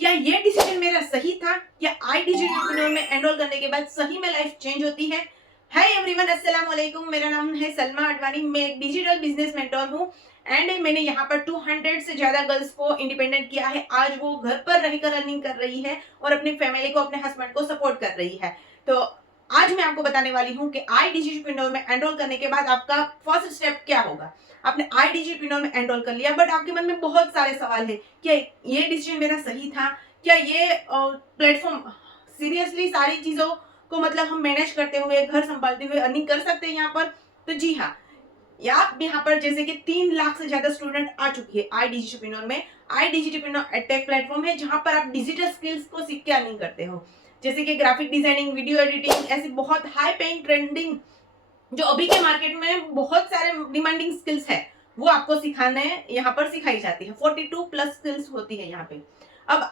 क्या ये डिसीजन मेरा सही था? क्या आई डिजिटल में एनरोल करने के बाद सही में लाइफ चेंज होती है? हाय एवरीवन, अस्सलाम वालेकुम। मेरा नाम है सलमा अडवाणी। मैं एक डिजिटल बिजनेस मेंटर हूँ एंड मैंने यहाँ पर 200 से ज्यादा गर्ल्स को इंडिपेंडेंट किया है। आज वो घर पर रहकर अर्निंग कर रही है और अपनी फैमिली को, अपने हस्बैंड को सपोर्ट कर रही है। तो आज मैं आपको बताने वाली हूँ कि आई डिजिटल में एनरोल करने के बाद आपका फर्स्ट स्टेप क्या होगा। आपने आई डिजिटल में एनरोल कर लिया, बट आपके मन में बहुत सारे सवाल है। क्या ये डिसीजन मेरा सही था? क्या ये प्लेटफॉर्म सीरियसली सारी चीजों को मतलब हम मैनेज करते हुए, घर संभालते हुए अर्निंग कर सकते हैं यहाँ पर? तो जी हाँ, आप यहाँ पर जैसे कि 3 लाख से ज्यादा स्टूडेंट आ चुकी है आई डिजिटल में। आई डिजिटल एडटेक प्लेटफॉर्म है जहां पर आप डिजिटल स्किल्स को सीख के अर्निंग करते हो, जैसे कि ग्राफिक डिजाइनिंग, वीडियो एडिटिंग, ऐसी बहुत हाई पेइंग ट्रेंडिंग जो अभी के मार्केट में बहुत सारे डिमांडिंग स्किल्स है, वो आपको सिखाने यहाँ पर सिखाई जाती है। 42+ स्किल्स होती है यहाँ पे। अब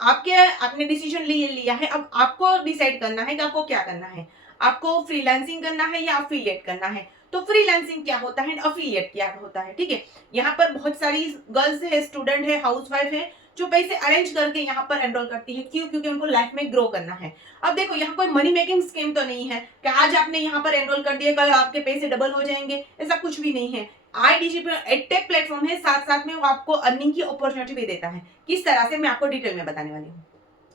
आपने डिसीजन लिया है, अब आपको डिसाइड करना है कि आपको क्या करना है। आपको फ्रीलांसिंग करना है या अफिलिएट करना है। तो फ्रीलांसिंग क्या होता है, अफिलिएट क्या होता है, ठीक है। यहाँ पर बहुत सारी गर्ल्स है, स्टूडेंट है, हाउसवाइफ है, जो पैसे अरेंज करके यहाँ पर एनरोल करती है। क्यों? क्योंकि उनको लाइफ में ग्रो करना है। अब देखो, यहाँ कोई मनी मेकिंग स्कीम तो नहीं है कि आज आपने यहाँ पर एनरोल कर दिया, कल आपके पैसे डबल हो जाएंगे, ऐसा कुछ भी नहीं है। आई डिजिटल एडटेक प्लेटफॉर्म है, साथ साथ में वो आपको अर्निंग की अपॉर्चुनिटी भी देता है। किस तरह से, मैं आपको डिटेल में बताने वाली हूँ।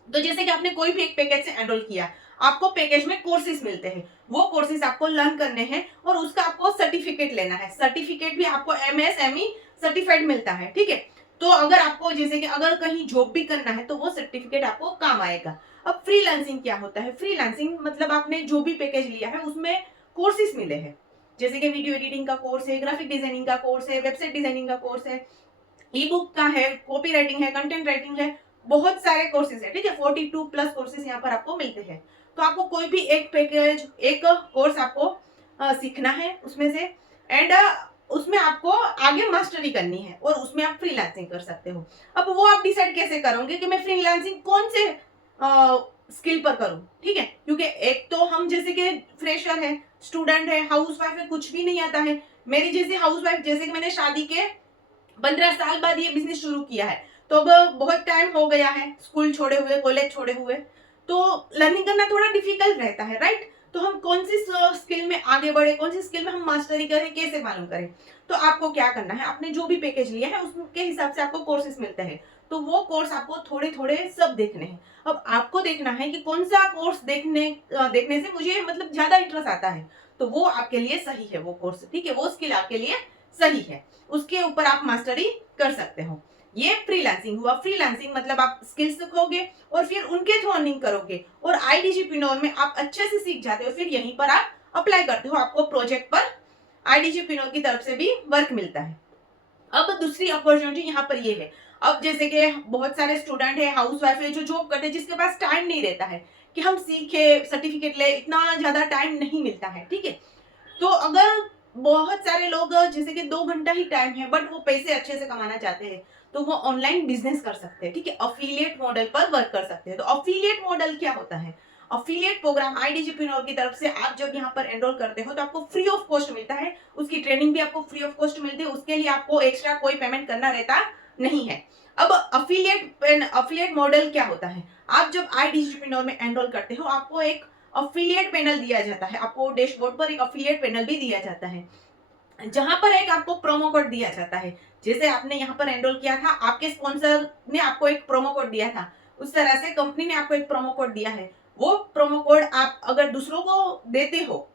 तो जैसे कि आपने कोई भी एक पैकेज से एनरोल किया, आपको पैकेज में कोर्सेज मिलते हैं। वो कोर्सेज आपको लर्न करने हैं और उसका आपको सर्टिफिकेट लेना है। सर्टिफिकेट भी आपको MSME सर्टिफाइड मिलता है, ठीक है। तो अगर आपको जैसे कि अगर कहीं जॉब भी करना है तो वो सर्टिफिकेट आपको काम आएगा। अब फ्रीलांसिंग क्या होता है? फ्रीलांसिंग मतलब आपने जो भी पैकेज लिया है उसमें कोर्सेज मिले हैं, जैसे कि वीडियो एडिटिंग का कोर्स है, ग्राफिक डिजाइनिंग का कोर्स है, वेबसाइट डिजाइनिंग का कोर्स है, ई बुक का है, कॉपी राइटिंग है, कंटेंट राइटिंग है, बहुत सारे कोर्सेज है, ठीक है। 42+ कोर्सेज यहाँ पर आपको मिलते हैं। तो आपको कोई भी एक पैकेज, एक कोर्स आपको सीखना है उसमें से, एंड उसमें आपको आगे मास्टरी करनी है और उसमें आप फ्रीलांसिंग कर सकते हो। अब वो आप डिसाइड कैसे करोगे कि मैं फ्रीलांसिंग कौन से स्किल पर करूं, ठीक है। क्योंकि एक तो हम जैसे कि फ्रेशर है, स्टूडेंट है, हाउसवाइफ है, कुछ भी नहीं आता है। मेरी जैसी हाउसवाइफ, जैसे कि मैंने शादी के 15 साल बाद ये बिजनेस शुरू किया है, तो अब बहुत टाइम हो गया है स्कूल छोड़े हुए, कॉलेज छोड़े हुए, तो लर्निंग करना थोड़ा डिफिकल्ट रहता है, राइट। तो हम कौन सी स्किल में आगे बढ़े, कौन सी स्किल में हम मास्टरी करें, कैसे मालूम करें? तो आपको क्या करना है, आपने जो भी पैकेज लिया है उसके हिसाब से आपको कोर्सेज मिलते हैं। तो वो कोर्स आपको थोड़े थोड़े सब देखने हैं। अब आपको देखना है कि कौन सा कोर्स देखने से मुझे मतलब ज्यादा इंटरेस्ट आता है, तो वो आपके लिए सही है, वो कोर्स, ठीक है, वो स्किल आपके लिए सही है, उसके ऊपर आप मास्टरी कर सकते हो। ये फ्रीलांसिंग हुआ। फ्रीलांसिंग मतलब आप स्किल्स सीखोगे और फिर उनके थ्रू अर्निंग करोगे, और आईडीजीपिनोर में आप अच्छे से सीख जाते हो, फिर यहीं पर आप अप्लाई करते हो, आपको प्रोजेक्ट पर आईडीजीपिनोर की तरफ से भी वर्क मिलता है। अब दूसरी अपॉर्चुनिटी यहाँ पर ये है, अब जैसे कि बहुत सारे स्टूडेंट है, हाउस वाइफ है, जो जॉब करते हैं, जिसके पास टाइम नहीं रहता है कि हम सीखे, सर्टिफिकेट ले, इतना ज्यादा टाइम नहीं मिलता है, ठीक है। तो अगर बहुत सारे लोग जैसे कि 2 घंटा ही टाइम है, बट वो पैसे अच्छे से कमाना चाहते हैं, तो वो ऑनलाइन बिजनेस कर सकते हैं, ठीक है, अफिलिएट मॉडल पर वर्क कर सकते हैं। तो अफिलिएट मॉडल क्या होता है? अफिलिएट प्रोग्राम आईडीजीपिनोर की तरफ से आप जब यहाँ पर एनरोल करते हो तो आपको फ्री ऑफ कॉस्ट मिलता है, उसकी ट्रेनिंग भी आपको फ्री ऑफ कॉस्ट मिलती है, उसके लिए आपको एक्स्ट्रा कोई पेमेंट करना रहता नहीं है। अब अफिलिएट मॉडल क्या होता है? आप जब आईडीजीपिनोर में एनरोल करते हो, आपको एक अफिलिएट पैनल दिया जाता है, आपको डैशबोर्ड पर एक अफिलिएट पैनल भी दिया जाता है, जहां पर एक आपको प्रोमो कोड दिया जाता है। जैसे आपने यहाँ पर एनरोल किया था, आपके स्पॉन्सर ने आपको एक प्रोमो कोड दिया था, उस तरह से कंपनी ने आपको एक प्रोमो कोड दिया है। वो प्रोमो कोड आप अगर दूसरों को देते हो,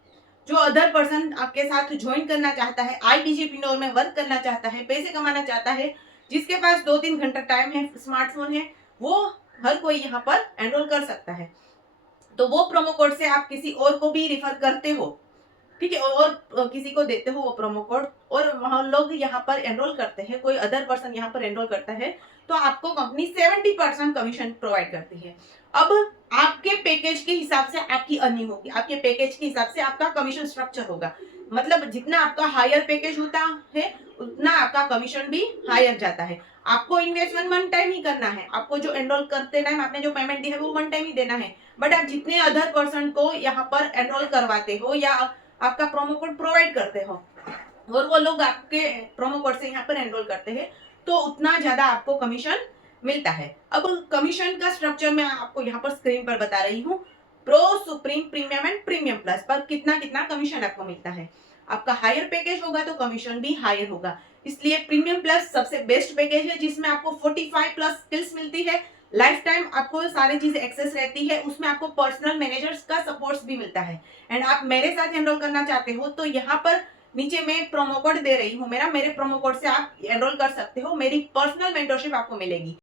जो अदर पर्सन आपके साथ ज्वाइन करना चाहता है, आईडीजीपिनोर में वर्क करना चाहता है, पैसे कमाना चाहता है, जिसके पास 2-3 घंटा टाइम है, स्मार्टफोन है, वो हर कोई यहाँ पर एनरोल कर सकता है। तो वो प्रोमो कोड से आप किसी और को भी रिफर करते हो, ठीक है, और किसी को देते हो वो प्रोमो कोड, और वहां लोग यहाँ पर एनरोल करते हैं, कोई अदर पर्सन यहाँ पर एनरोल करता है, तो आपको कंपनी 70% कमीशन प्रोवाइड करती है। अब आपके पैकेज के हिसाब से आपकी अर्निंग होगी, आपके पैकेज के हिसाब से आपका कमीशन स्ट्रक्चर होगा। मतलब जितना आपका हायर पैकेज होता है, उतना आपका कमीशन भी हायर जाता है। आपको इन्वेस्टमेंट वन टाइम ही करना है, आपको जो एनरोल करते टाइम आपने जो पेमेंट दी है वो वन टाइम ही देना है। बट आप जितने अदर पर्सन को यहाँ पर एनरोल करवाते हो या आपका प्रोमो कोड प्रोवाइड करते हो और वो लोग आपके प्रोमो कोड से यहाँ पर एनरोल करते हैं, तो उतना ज्यादा आपको कमीशन मिलता है। अब कमीशन का स्ट्रक्चर मैं आपको यहाँ पर स्क्रीन पर बता रही हूँ। Pro, supreme, premium and premium plus पर कितना कितना कमीशन आपको मिलता है। आपका हायर पैकेज होगा तो कमीशन भी हायर होगा, इसलिए प्रीमियम प्लस सबसे बेस्ट पैकेज है जिसमें आपको 45 प्लस स्किल्स मिलती है। लाइफ टाइम आपको सारी चीजें एक्सेस रहती है, उसमें आपको पर्सनल मैनेजर्स का सपोर्ट भी मिलता है। एंड आप मेरे साथ एनरोल करना चाहते हो तो यहाँ पर नीचे मैं प्रोमो कोड दे रही हूँ मेरे प्रोमो कोड से आप एनरोल कर सकते हो, मेरी पर्सनल मेंटरशिप आपको मिलेगी।